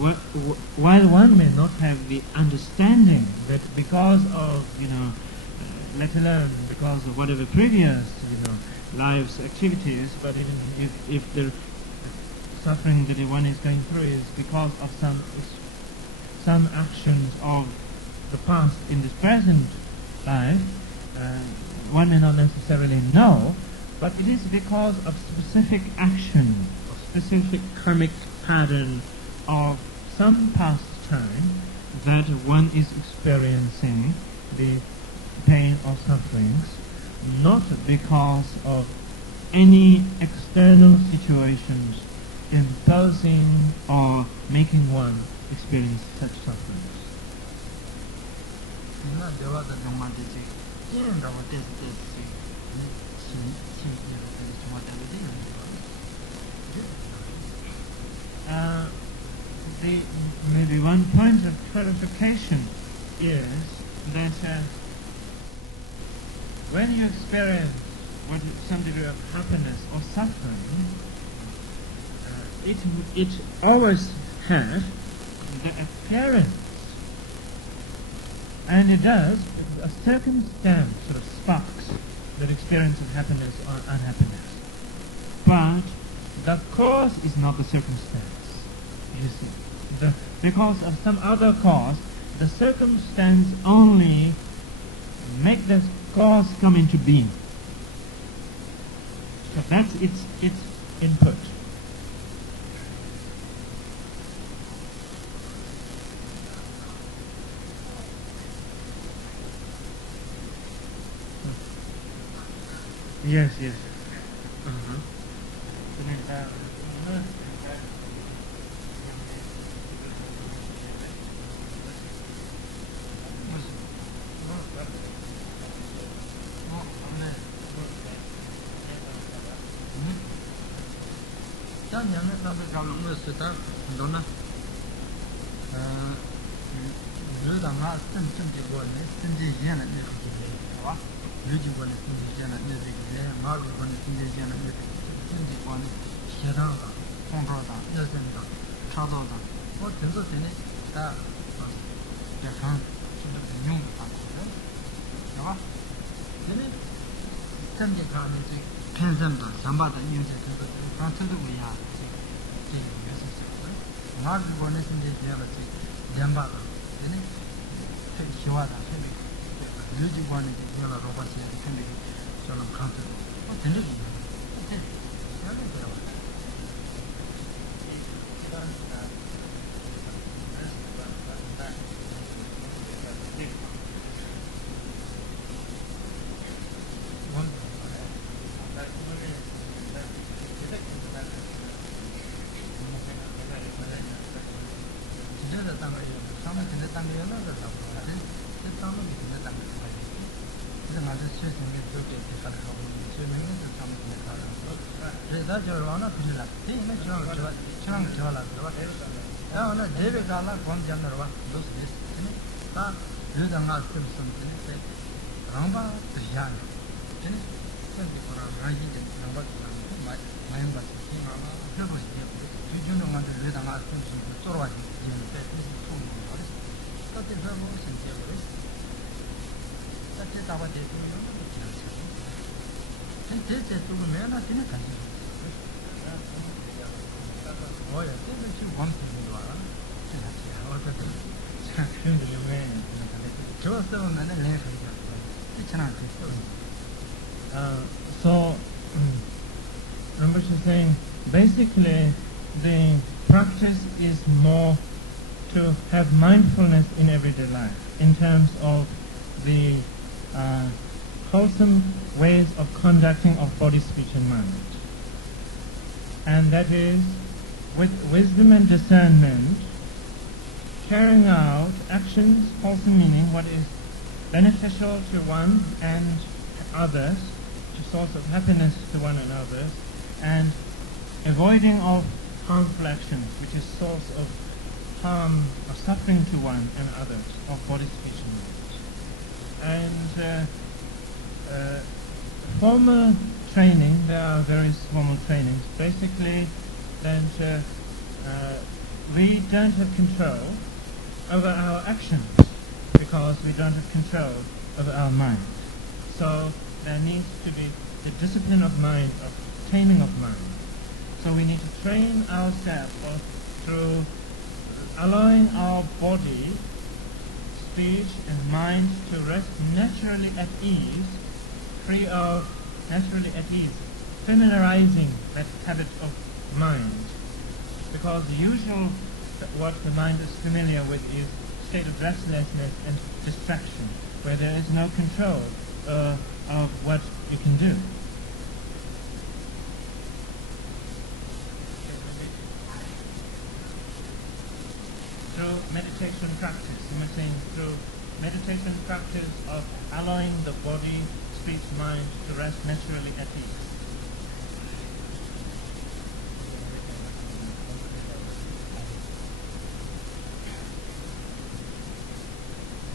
while one may not have the understanding that because of, let alone because of whatever previous, life's activities, but even if the suffering that one is going through is because of some actions of the past in this present life, one may not necessarily know, but it is because of specific action, of specific karmic pattern of some past time that one is experiencing the pain or sufferings, not because of any external situations imposing or making one experience such sufferings. Maybe one point of clarification is that when you experience some degree of happiness or suffering, it always has the appearance, and it does, a circumstance sort of sparks that experience of happiness or unhappiness. But the cause is not the circumstance, you see. Because of some other cause, the circumstance only make the cause come into being. So that's its input. Yes. So, Rinpoche is saying, basically, the practice is more to have mindfulness in everyday life, in terms of the wholesome ways of conducting of body, speech and mind. And that is, with wisdom and discernment, carrying out actions, wholesome meaning, what is beneficial to one and others, which is source of happiness to one and others, and avoiding of harmful actions, which is source of harm or suffering to one and others, of body, speech and mind. And formal training, there are various formal trainings. Basically, that we don't have control over our actions because we don't have control over our mind. So there needs to be the discipline of mind, of taming of mind. So we need to train ourselves through allowing our body, speech and mind to rest naturally at ease, free of naturally at ease, familiarizing that habit of mind. Because the usual, what the mind is familiar with is state of restlessness and distraction, where there is no control of what you can do. Through meditation practice, I'm saying through meditation practice of allowing the body, speech, mind to rest naturally at ease.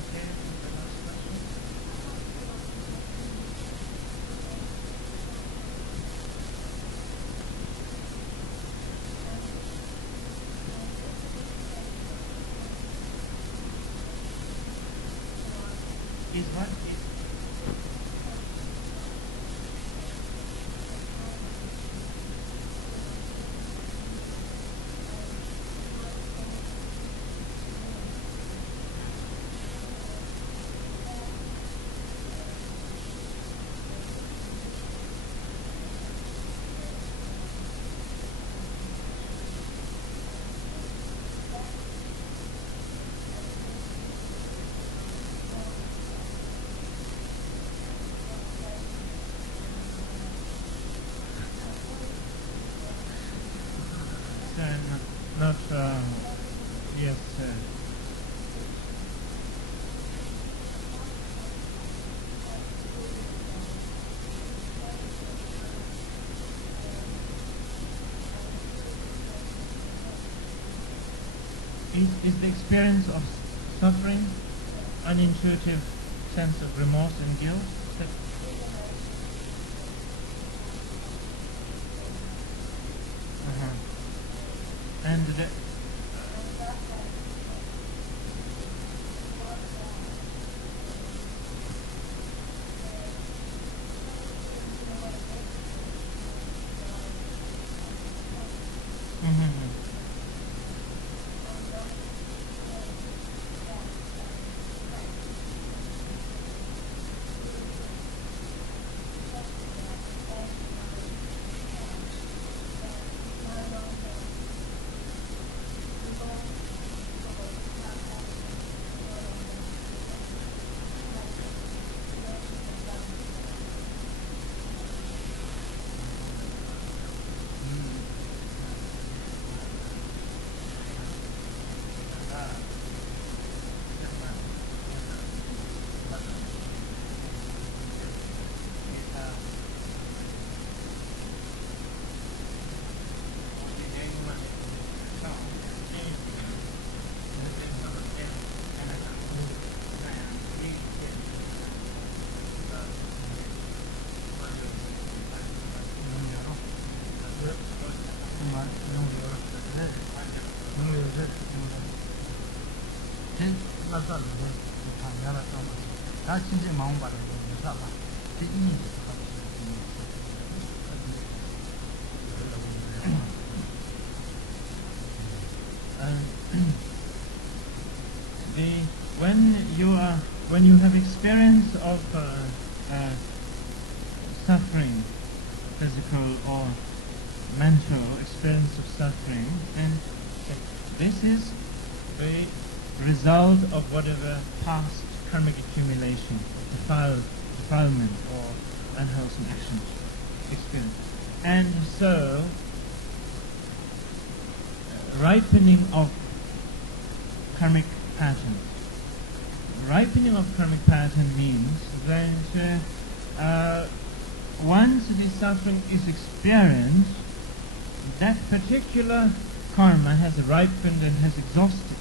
Okay, the last question. Is what? Not yes. Is the experience of suffering unintuitive sense of remorse and guilt? And the when you have experience of suffering, physical or mental experience of suffering, then this is the result of whatever past karmic accumulation, defilement or unwholesome actions experience. And so, ripening of karmic pattern. Ripening of karmic pattern means that once the suffering is experienced, that particular karma has ripened and has exhausted.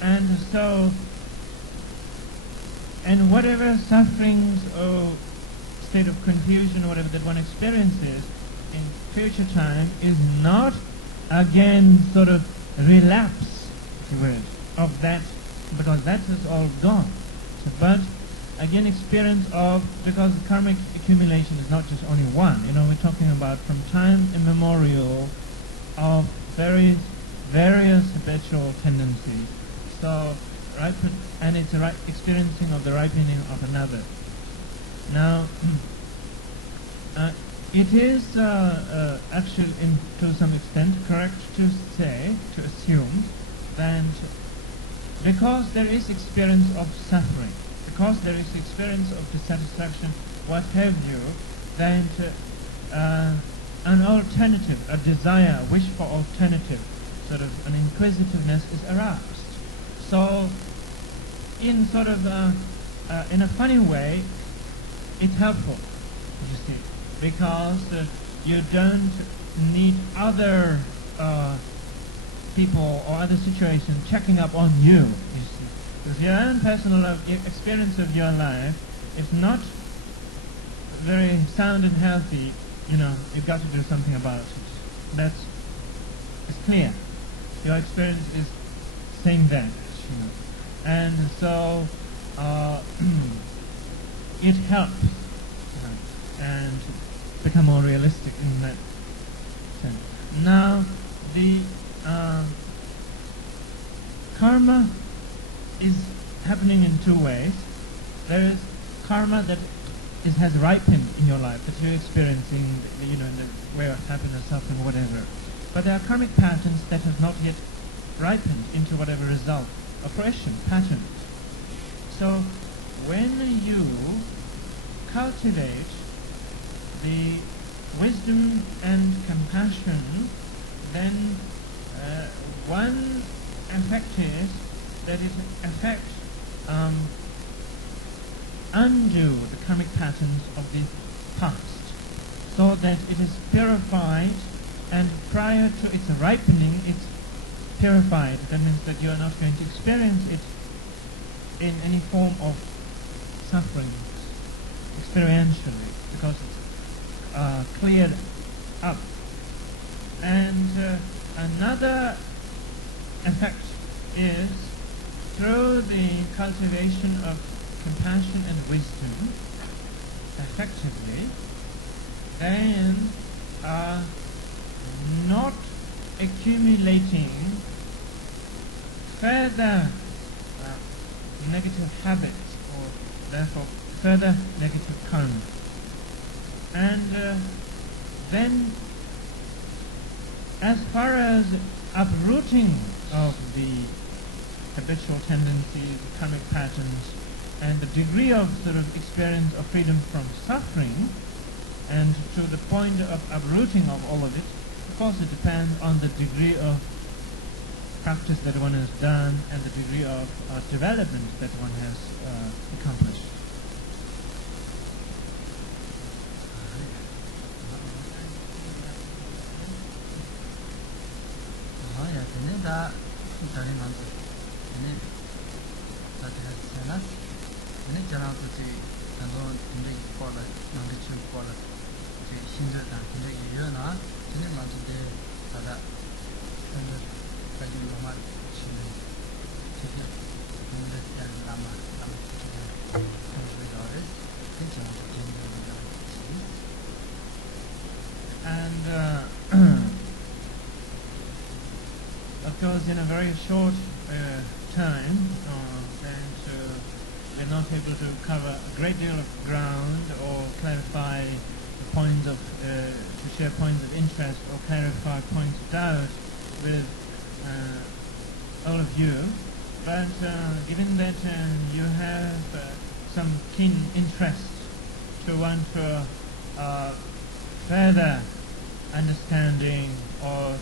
And so, and whatever sufferings or state of confusion or whatever that one experiences in future time is not again sort of relapse, if you will, of that, because that is all gone. So, but again experience of, because karmic accumulation is not just only one, we're talking about from time immemorial of various habitual tendencies. So, and it's a experiencing of the ripening of another. Now, it is actually, to some extent, correct to assume that because there is experience of suffering, because there is experience of dissatisfaction, what have you, that an alternative, a desire, a wish for alternative, sort of an inquisitiveness is aroused. So, in sort of in a funny way, it's helpful, you see, because you don't need other people or other situations checking up on you see. Because your own personal experience of your life is not very sound and healthy, you've got to do something about it. It's clear. Your experience is saying that, And so it helps and become more realistic in that sense. Now, the karma is happening in two ways. There is karma that has ripened in your life, that you're experiencing, in the way of happiness, suffering, whatever. But there are karmic patterns that have not yet ripened into whatever result, oppression, patterns. So, when you cultivate the wisdom and compassion, then one effect is that it affects undo the karmic patterns of the past, so that it is purified, and prior to its ripening, it's purified. That means that you are not going to experience it in any form of suffering experientially, because it's cleared up. And another effect is through the cultivation of compassion and wisdom, effectively, then not accumulating further negative habits, or therefore further negative karma. And then, as far as uprooting of the habitual tendencies, karmic patterns, and the degree of sort of experience of freedom from suffering, and to the point of uprooting of all of it, of course it depends on the degree of practice that one has done and the degree of development that one has accomplished. And of course, in a very short time, we're not able to cover a great deal of ground or clarify the points of, to share points of interest or clarify points of doubt with all of you. But given that you have some keen interest to want to further understanding or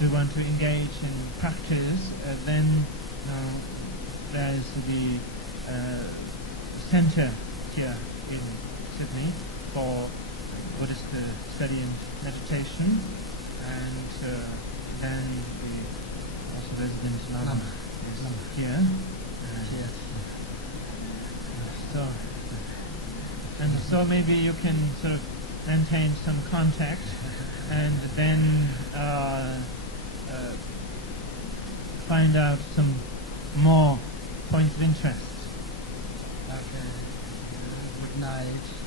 do want to engage in practice, then there's the center here in Sydney for Buddhist study and meditation, and then the also resident Lama is here. So maybe you can sort of maintain some contact and then find out some more points of interest. Like good night.